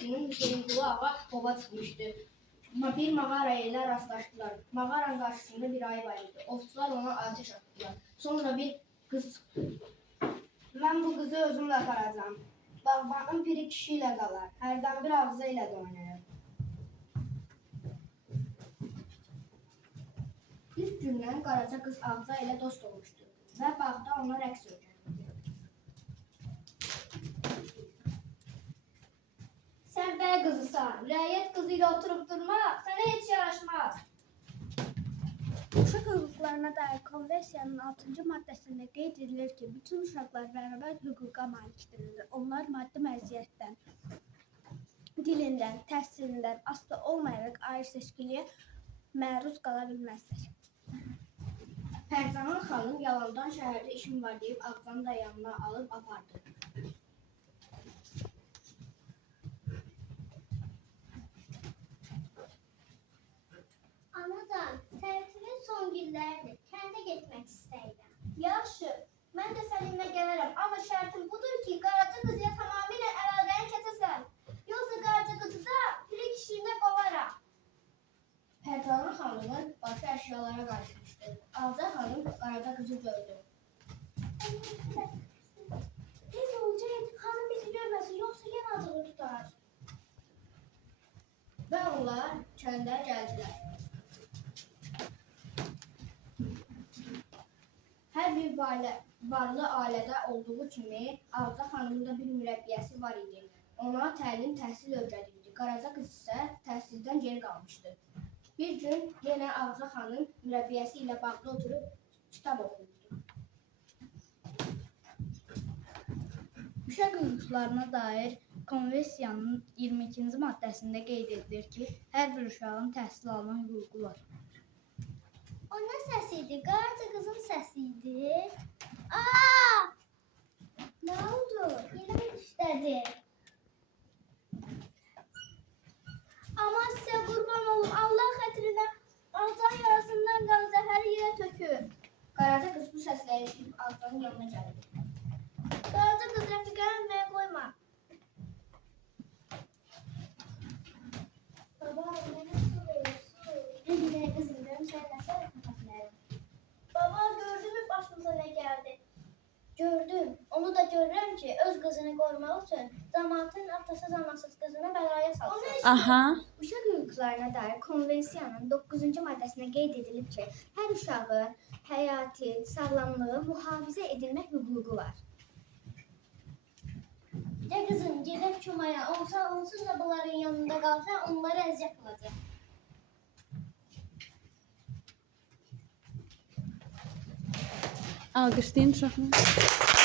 Günün Hüseyin Ağa ova çıkmıştı. Bir mağara ile rastlaştılar. Mağaranın karşısında bir ayı var idi. Ovçular ona ateş attılar. Sonra bir kız çıktı. Ben bu kızı özümle aparacağım. Bağbanın piri kişiyle qalar. Hərdən bir ağzı ilə də oynayır. İlk gündən Qaraca qız Ağza ilə dost olmuşdu və bağda ona rəqs öyrənirdi. Sən bəy qızısan, rəiyyət qızı ilə oturub durmaq sənə heç yaraşmaz. Uşaq hüquqlarına dair konvensiyanın 6-cı maddəsində qeyd edilir ki, bütün uşaqlar bərabər hüquqa malikdirlər. Onlar maddi məziyyətdən, dilindən, təhsilindən asılı olmayaraq ayrı-seçkiliyə məruz qala bilməzlər. Pərcahan xanım yalandan şəhərdə işim var deyib Ağzanı da yanına alıb apardı. Anacan, tətilin son günləridir. Kəndə getmək istəyirəm. Yaxşı, mən də səninlə gələrəm. Amma şərtim budur ki, Qaraca qızıya tamamilə əlaqəni kəsəsən. Yoxsa Qaraca qızı da piri kişiyində qovaram. Pərcahan xanımın başı əşyalara qarışmışdı. Ağca xanım Qaraca qızı gördü. Tez ol, Ceyt, xanım bizi görməsin, yoxsa yenə acığı tutar. Və onlar kəndə gəldilər. Hər bir varlı ailədə olduğu kimi Ağca xanımın da bir mürəbbiyəsi var idi. Ona təlim, təhsil öyrədirdi. Qaraca qız isə təhsildən geri qalmışdı. Bir gün yenə Ağca xanım mürəbbiyəsi ilə bağda oturub kitab oxuyurdu. Uşaq hüquqlarına dair konvensiyanın 22-ci maddəsində qeyd edilir ki, hər bir uşağın təhsil alma hüququ var. O nə səsiydi? Qaraca qızın səsiydi. Aa! Nə oldu? Yerim işlədi. Amma sizə qurban olum, Allah xətrinə Ağcanın yarasından qan zəhəri yerə tökür. Qaraca qız bu səsləri eşidib Ağcanın yanına gəldi. Qaraca qız rəfiqəni ölməyə qoyma. Baba, mənə su verir, su. Rəfiqəyə qızım, görüm sən nəsə rəfiqələrəm. Baba, gördün mü başımıza nə gəldi? Gördüm. Onu da görürəm ki, öz qızını qorumaq üçün cəmaatın atasız anasız qızını bəlaya salsın. Aha. Uşaq hüquqlarına dair konvensiyanın 9-cu maddəsində qeyd edilib ki, hər uşağın həyati, sağlamlığı mühafizə edilmək hüququ var. Ya qızım, gedək çumaya, onsuz da bunların yanında qalsa onları əziyyət qılacaq. Alqışlayın uşaqlar.